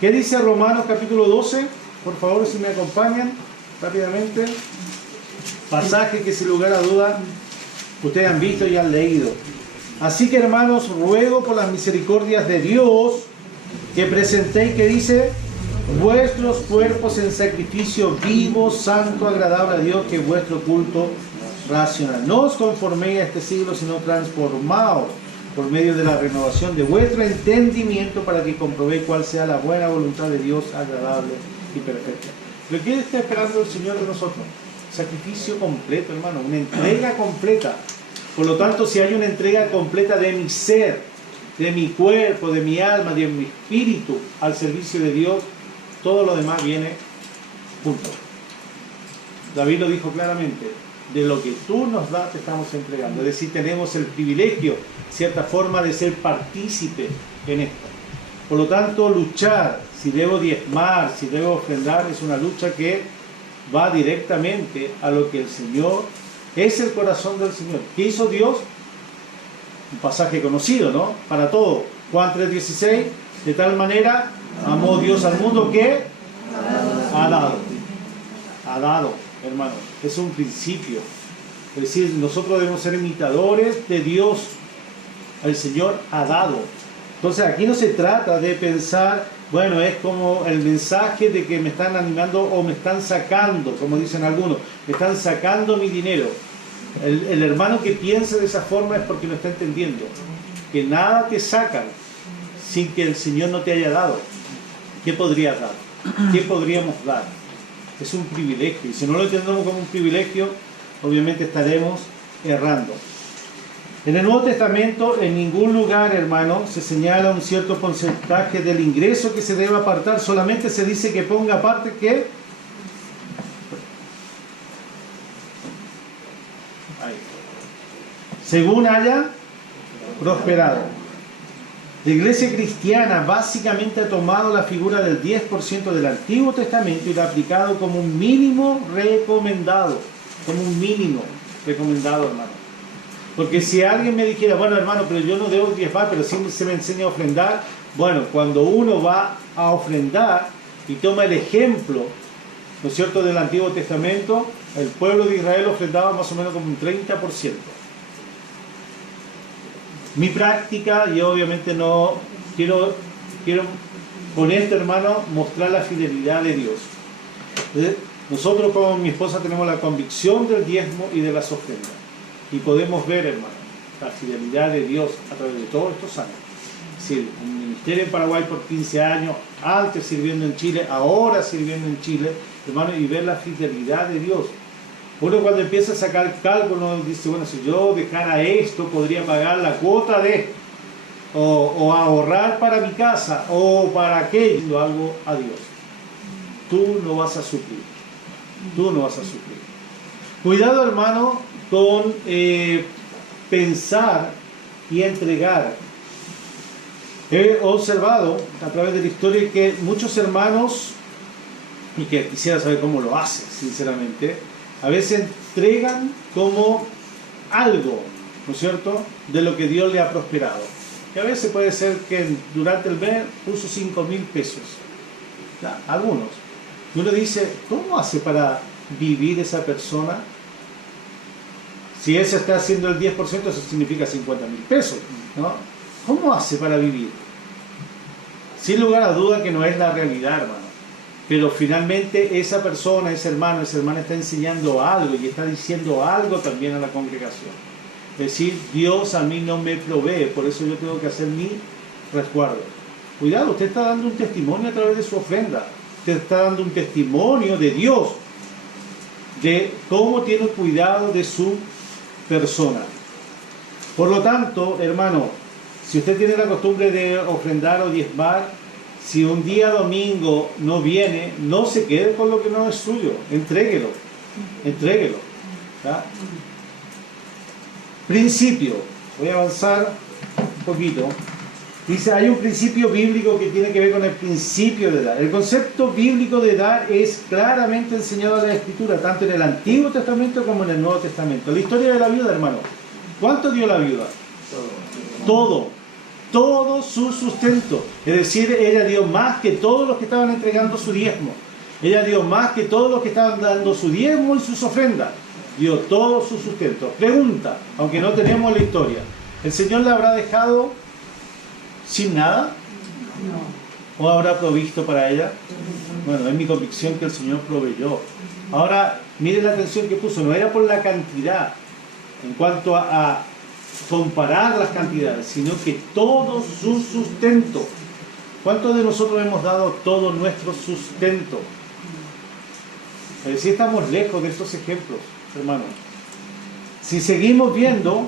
¿Qué dice Romanos capítulo 12? Por favor, si me acompañan rápidamente. Pasaje que sin lugar a duda ustedes han visto y han leído. Así que, hermanos, ruego por las misericordias de Dios que presentéis, que dice, vuestros cuerpos en sacrificio vivo, santo, agradable a Dios, que es vuestro culto racional. No os conforméis a este siglo, sino transformaos por medio de la renovación de vuestro entendimiento, para que comprobéis cuál sea la buena voluntad de Dios, agradable y perfecta. ¿Pero qué está esperando el Señor de nosotros? Sacrificio completo, hermano, una entrega completa. Por lo tanto, si hay una entrega completa de mi ser, de mi cuerpo, de mi alma, de mi espíritu al servicio de Dios, todo lo demás viene junto. David lo dijo claramente, de lo que tú nos das te estamos entregando. Es decir, tenemos el privilegio, cierta forma, de ser partícipe en esto. Por lo tanto, luchar, si debo diezmar, si debo ofrendar, es una lucha que va directamente a lo que el Señor, es el corazón del Señor. ¿Qué hizo Dios? Un pasaje conocido, ¿no? Para todo. Juan 3:16, de tal manera amó Dios al mundo que ha dado. Ha dado, hermano. Es un principio. Es decir, nosotros debemos ser imitadores de Dios. El Señor ha dado. Entonces aquí no se trata de pensar, bueno, es como el mensaje de que me están animando o me están sacando, como dicen algunos, me están sacando mi dinero. El hermano que piensa de esa forma es porque no está entendiendo que nada te sacan sin que el Señor no te haya dado. ¿Qué podrías dar? ¿Qué podríamos dar? Es un privilegio, y si no lo entendemos como un privilegio, obviamente estaremos errando. En el Nuevo Testamento, en ningún lugar, hermano, se señala un cierto porcentaje del ingreso que se debe apartar. Solamente se dice que ponga aparte que según haya prosperado. La iglesia cristiana básicamente ha tomado la figura del 10% del Antiguo Testamento y lo ha aplicado como un mínimo recomendado. Como un mínimo recomendado, hermano. Porque si alguien me dijera, bueno, hermano, pero yo no debo diezmar, pero sí se me enseña a ofrendar. Bueno, cuando uno va a ofrendar y toma el ejemplo, ¿no es cierto?, del Antiguo Testamento, el pueblo de Israel ofrendaba más o menos como un 30%. Mi práctica, y obviamente no quiero con esto, hermano, mostrar la fidelidad de Dios. Nosotros con mi esposa tenemos la convicción del diezmo y de las ofrendas. Y podemos ver, hermano, la fidelidad de Dios a través de todos estos años. Es decir, un ministerio en Paraguay por 15 años, antes sirviendo en Chile, ahora sirviendo en Chile, hermano, y ver la fidelidad de Dios. Uno cuando empieza a sacar cálculos dice, bueno, si yo dejara esto, podría pagar la cuota de, o ahorrar para mi casa, o para aquello, algo a Dios. Tú no vas a suplir. Tú no vas a suplir. Cuidado, hermano, con pensar y entregar. He observado a través de la historia que muchos hermanos, y que quisiera saber cómo lo hacen, sinceramente, a veces entregan como algo, ¿no es cierto?, de lo que Dios le ha prosperado. Y a veces puede ser que durante el mes puso 5.000 pesos. ¿Ya? Algunos. Y uno dice, ¿cómo hace para vivir esa persona? Si él se está haciendo el 10%, eso significa 50.000 pesos, ¿no? ¿Cómo hace para vivir? Sin lugar a duda que no es la realidad, hermano. Pero finalmente esa persona, esa hermana está enseñando algo y está diciendo algo también a la congregación. Es decir, Dios a mí no me provee, por eso yo tengo que hacer mi resguardo. Cuidado, usted está dando un testimonio a través de su ofrenda. Usted está dando un testimonio de Dios, de cómo tiene cuidado de su persona. Por lo tanto, hermano, si usted tiene la costumbre de ofrendar o diezmar, si un día domingo no viene, no se quede con lo que no es suyo, entréguelo, entréguelo. ¿Ya? Principio, voy a avanzar un poquito. Dice, hay un principio bíblico que tiene que ver con el principio de dar. El concepto bíblico de dar es claramente enseñado en la Escritura, tanto en el Antiguo Testamento como en el Nuevo Testamento. La historia de la viuda, hermano. ¿Cuánto dio la viuda? Todo. Todo su sustento. Es decir, ella dio más que todos los que estaban entregando su diezmo. Ella dio más que todos los que estaban dando su diezmo y sus ofrendas. Dio todo su sustento. Pregunta, aunque no tenemos la historia, ¿el Señor la habrá dejado sin nada? No. ¿O habrá provisto para ella? Bueno, es mi convicción que el Señor proveyó. Ahora, mire la atención que puso. No era por la cantidad, en cuanto a comparar las cantidades, sino que todo su sustento. ¿Cuántos de nosotros hemos dado todo nuestro sustento? Es decir, estamos lejos de estos ejemplos, hermanos. Si seguimos viendo,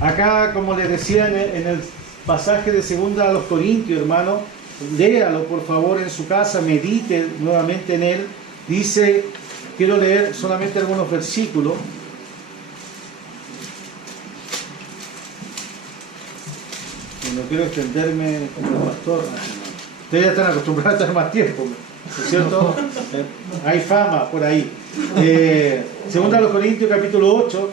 acá, como les decía en el pasaje de 2 Corintios, hermano, léalo por favor en su casa, medite nuevamente en él. Dice, quiero leer solamente algunos versículos. No quiero extenderme como el pastor. Ustedes ya están acostumbrados a estar más tiempo, ¿no es cierto? Hay fama por ahí. 2 Corintios capítulo 8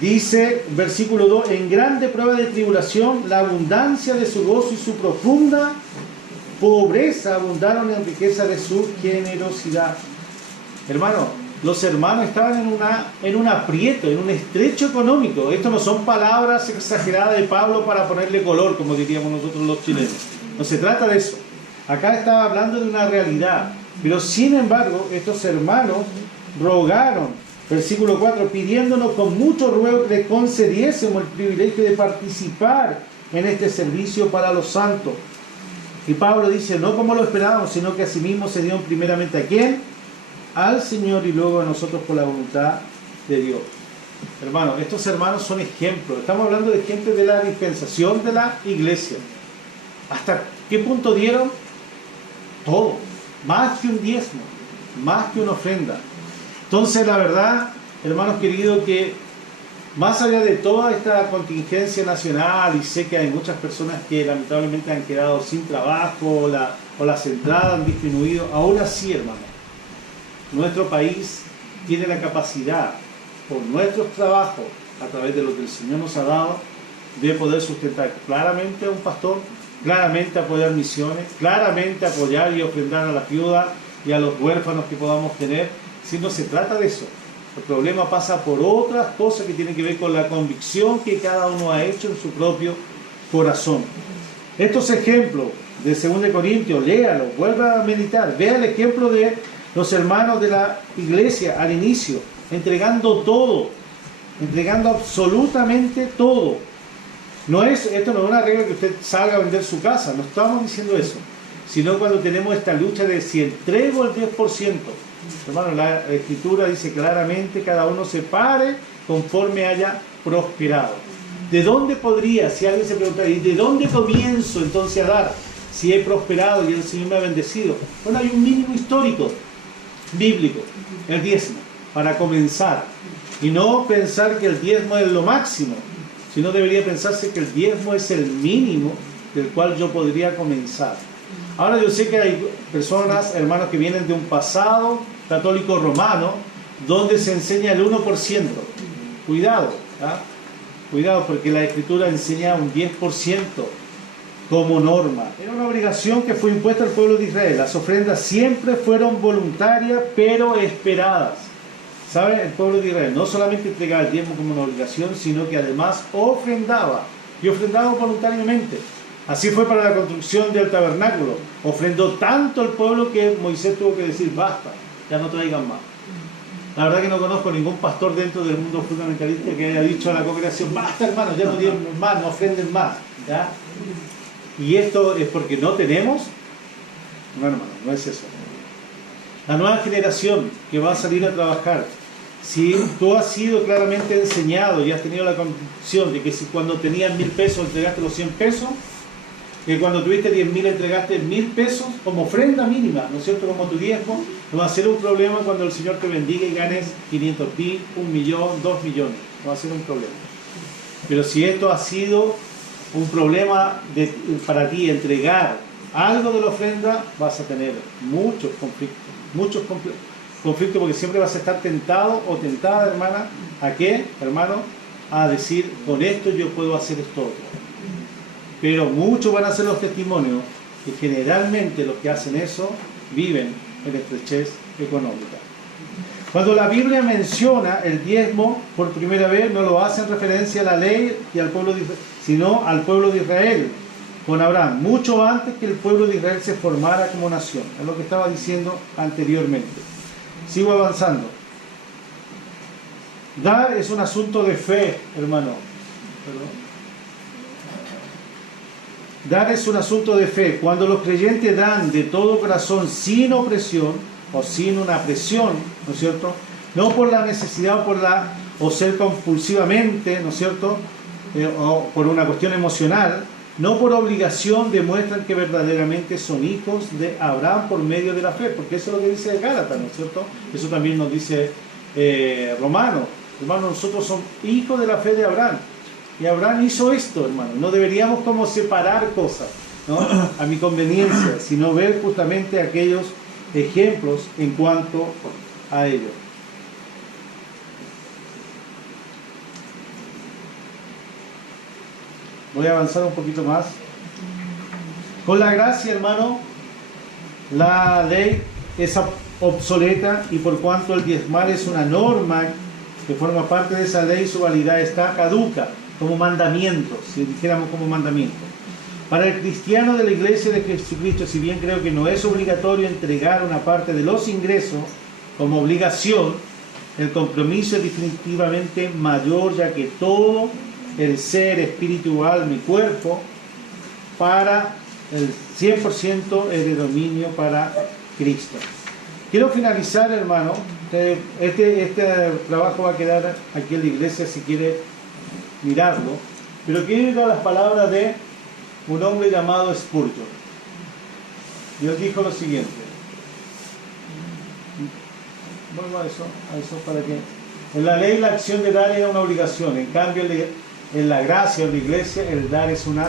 dice, versículo 2, en grande prueba de tribulación, la abundancia de su gozo y su profunda pobreza abundaron en riqueza de su generosidad. Hermano, los hermanos estaban en un aprieto, en un estrecho económico. Esto no son palabras exageradas de Pablo para ponerle color, como diríamos nosotros los chilenos. No se trata de eso. Acá estaba hablando de una realidad. Pero sin embargo, estos hermanos rogaron, versículo 4, pidiéndonos con mucho ruego que les concediésemos el privilegio de participar en este servicio para los santos. Y Pablo dice, no como lo esperábamos, sino que asimismo se dieron primeramente a ¿quién? Al Señor y luego a nosotros por la voluntad de Dios. Hermanos, estos hermanos son ejemplos. Estamos hablando de gente de la dispensación de la iglesia. ¿Hasta qué punto dieron? Todo. Más que un diezmo, más que una ofrenda. Entonces, la verdad, hermanos queridos, que más allá de toda esta contingencia nacional, y sé que hay muchas personas que lamentablemente han quedado sin trabajo o las entradas han disminuido, aún así, hermanos, nuestro país tiene la capacidad, por nuestros trabajos, a través de lo que el Señor nos ha dado, de poder sustentar claramente a un pastor, claramente apoyar misiones, claramente apoyar y ofrendar a la viuda y a los huérfanos que podamos tener. Si no se trata de eso, el problema pasa por otras cosas que tienen que ver con la convicción que cada uno ha hecho en su propio corazón. Estos ejemplos de 2 Corintios, léalo, vuelva a meditar, vea el ejemplo de los hermanos de la iglesia al inicio, entregando todo, entregando absolutamente todo. Esto no es una regla que usted salga a vender su casa, no estamos diciendo eso, sino cuando tenemos esta lucha de si entrego el 10%. Hermano, la Escritura dice claramente, cada uno se pare conforme haya prosperado. ¿De dónde podría, si alguien se pregunta, ¿y de dónde comienzo entonces a dar? Si he prosperado y el Señor me ha bendecido. Bueno, hay un mínimo histórico, bíblico, el diezmo, para comenzar. Y no pensar que el diezmo es lo máximo, sino debería pensarse que el diezmo es el mínimo del cual yo podría comenzar. Ahora yo sé que hay personas, hermanos, que vienen de un pasado católico romano, donde se enseña el 1%. Cuidado, ¿ah? Cuidado, porque la Escritura enseña un 10% como norma. Era una obligación que fue impuesta al pueblo de Israel. Las ofrendas siempre fueron voluntarias, pero esperadas. ¿Sabe? El pueblo de Israel no solamente entregaba el diezmo como una obligación, sino que además ofrendaba. Y ofrendaba voluntariamente. Así fue para la construcción del tabernáculo. Ofrendó tanto el pueblo que Moisés tuvo que decir, basta, ya no traigan más. La verdad que no conozco ningún pastor dentro del mundo fundamentalista que haya dicho a la congregación, basta hermanos, ya no diezmen más, no ofrenden más. ¿Ya? Y esto es porque no tenemos. No, hermano, no es eso. La nueva generación que va a salir a trabajar, si tú has sido claramente enseñado y has tenido la convicción de que si cuando tenías 1.000 pesos entregaste los 100 pesos, que cuando tuviste 10.000 entregaste 1.000 pesos como ofrenda mínima, ¿no es cierto? Como tu diezmo, no va a ser un problema cuando el Señor te bendiga y ganes 500.000, 1.000.000, 2 millones. No va a ser un problema. Pero si esto ha sido un problema para ti entregar algo de la ofrenda, vas a tener muchos conflictos porque siempre vas a estar tentado o tentada, hermana, ¿a qué, hermano? A decir, con esto yo puedo hacer esto otro. Pero muchos van a ser los testimonios que generalmente los que hacen eso viven en estrechez económica. Cuando la Biblia menciona el diezmo por primera vez, no lo hace en referencia a la ley y al pueblo de Israel, sino al pueblo de Israel, con Abraham, mucho antes que el pueblo de Israel se formara como nación. Es lo que estaba diciendo anteriormente. Sigo avanzando. Dar es un asunto de fe, hermano. ¿Perdón? Dar es un asunto de fe. Cuando los creyentes dan de todo corazón sin opresión o sin una presión, ¿no es cierto? No por la necesidad o ser compulsivamente, ¿no es cierto? O por una cuestión emocional, no por obligación, demuestran que verdaderamente son hijos de Abraham por medio de la fe, porque eso es lo que dice Gálatas, ¿no es cierto? Eso también nos dice Romanos. Hermanos, nosotros somos hijos de la fe de Abraham. Y Abraham hizo esto, hermano. No deberíamos como separar cosas, ¿no? A mi conveniencia, sino ver justamente aquellos ejemplos en cuanto a ello. Voy a avanzar un poquito más. Con la gracia, hermano, la ley es obsoleta y por cuanto el diezmar es una norma que forma parte de esa ley, su validad está caduca. Como mandamiento, si dijéramos como mandamiento. Para el cristiano de la Iglesia de Jesucristo, si bien creo que no es obligatorio entregar una parte de los ingresos como obligación, el compromiso es definitivamente mayor, ya que todo el ser, espíritu, alma y cuerpo, para el 100% es de dominio para Cristo. Quiero finalizar, hermano. Este trabajo va a quedar aquí en la iglesia si quiere mirarlo, pero quiero ir a las palabras de un hombre llamado Spurgeon. Y él dijo lo siguiente. Vuelvo a eso para que en la ley la acción de dar era una obligación, en cambio en la gracia de la iglesia el dar es una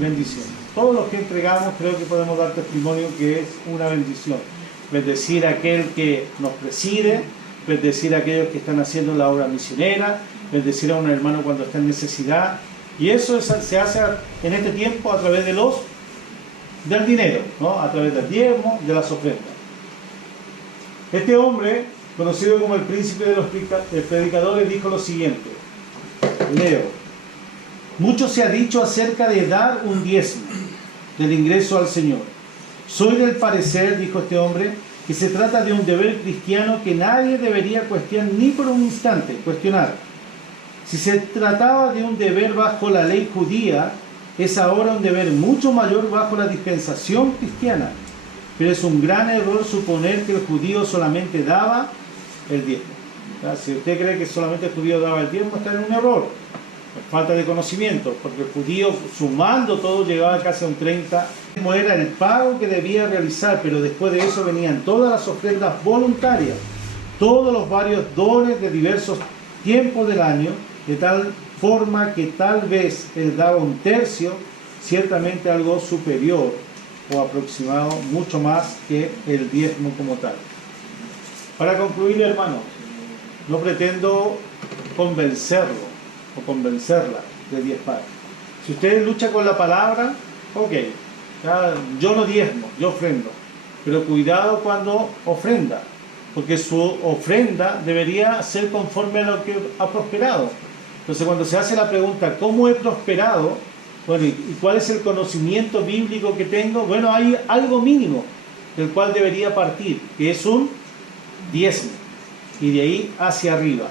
bendición. Todos los que entregamos creo que podemos dar testimonio que es una bendición. Bendecir a aquel que nos preside, bendecir a aquellos que están haciendo la obra misionera, bendecir a un hermano cuando está en necesidad. Y eso se hace en este tiempo a través del dinero, ¿no? A través del diezmo, de las ofrendas. Este hombre, conocido como el príncipe de los predicadores, dijo lo siguiente. Leo. Mucho se ha dicho acerca de dar un diezmo del ingreso al Señor. Soy del parecer, dijo este hombre, que se trata de un deber cristiano que nadie debería cuestionar ni por un instante, cuestionar. Si se trataba de un deber bajo la ley judía, es ahora un deber mucho mayor bajo la dispensación cristiana. Pero es un gran error suponer que el judío solamente daba el diezmo. Si usted cree que solamente el judío daba el diezmo, está en un error. Falta de conocimiento, porque el judío, sumando todo, llegaba casi a un 30. Era el pago que debía realizar, pero después de eso venían todas las ofrendas voluntarias, todos los varios dones de diversos tiempos del año, de tal forma que tal vez él daba un tercio, ciertamente algo superior o aproximado, mucho más que el diezmo como tal. Para concluir, hermanos, no pretendo convencerlo o convencerla de diezmar. Si usted lucha con la palabra, ok, ya, yo no diezmo, yo ofrendo, pero cuidado cuando ofrenda, porque su ofrenda debería ser conforme a lo que ha prosperado. Entonces cuando se hace la pregunta, ¿cómo he prosperado? Bueno, ¿y cuál es el conocimiento bíblico que tengo? Bueno, hay algo mínimo del cual debería partir, que es un diezmo, y de ahí hacia arriba.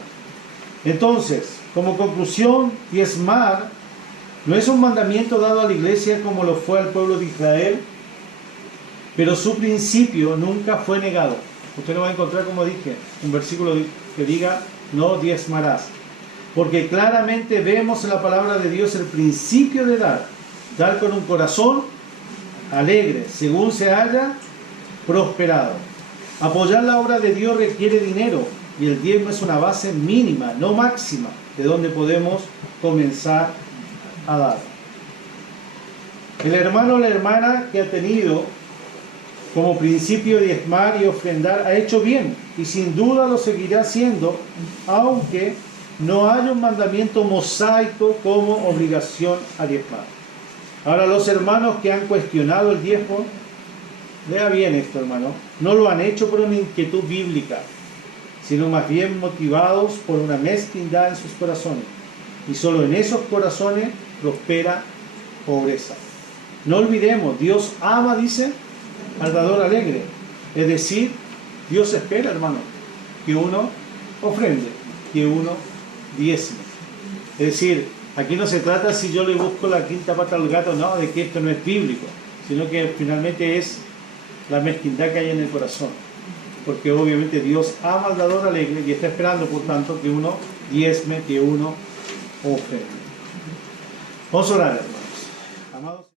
Entonces, como conclusión, diezmar no es un mandamiento dado a la iglesia como lo fue al pueblo de Israel, pero su principio nunca fue negado. Usted no va a encontrar, como dije, un versículo que diga, no diezmarás. Porque claramente vemos en la palabra de Dios el principio de dar con un corazón alegre, según se haya prosperado. Apoyar la obra de Dios requiere dinero, y el diezmo es una base mínima, no máxima, de donde podemos comenzar a dar. El hermano o la hermana que ha tenido como principio diezmar y ofrendar ha hecho bien, y sin duda lo seguirá haciendo, aunque no haya un mandamiento mosaico como obligación a diezmar. Ahora, los hermanos que han cuestionado el diezmo, vea bien esto, hermano, no lo han hecho por una inquietud bíblica, sino más bien motivados por una mezquindad en sus corazones. Y solo en esos corazones prospera pobreza. No olvidemos, Dios ama, dice, al dador alegre. Es decir, Dios espera, hermano, que uno ofrende, que uno diezme. Es decir, aquí no se trata si yo le busco la quinta pata al gato, no, de que esto no es bíblico, sino que finalmente es la mezquindad que hay en el corazón. Porque obviamente Dios ama al dador alegre y está esperando, por tanto, que uno diezme, que uno ofrende. Vamos a orar, hermanos. Amados.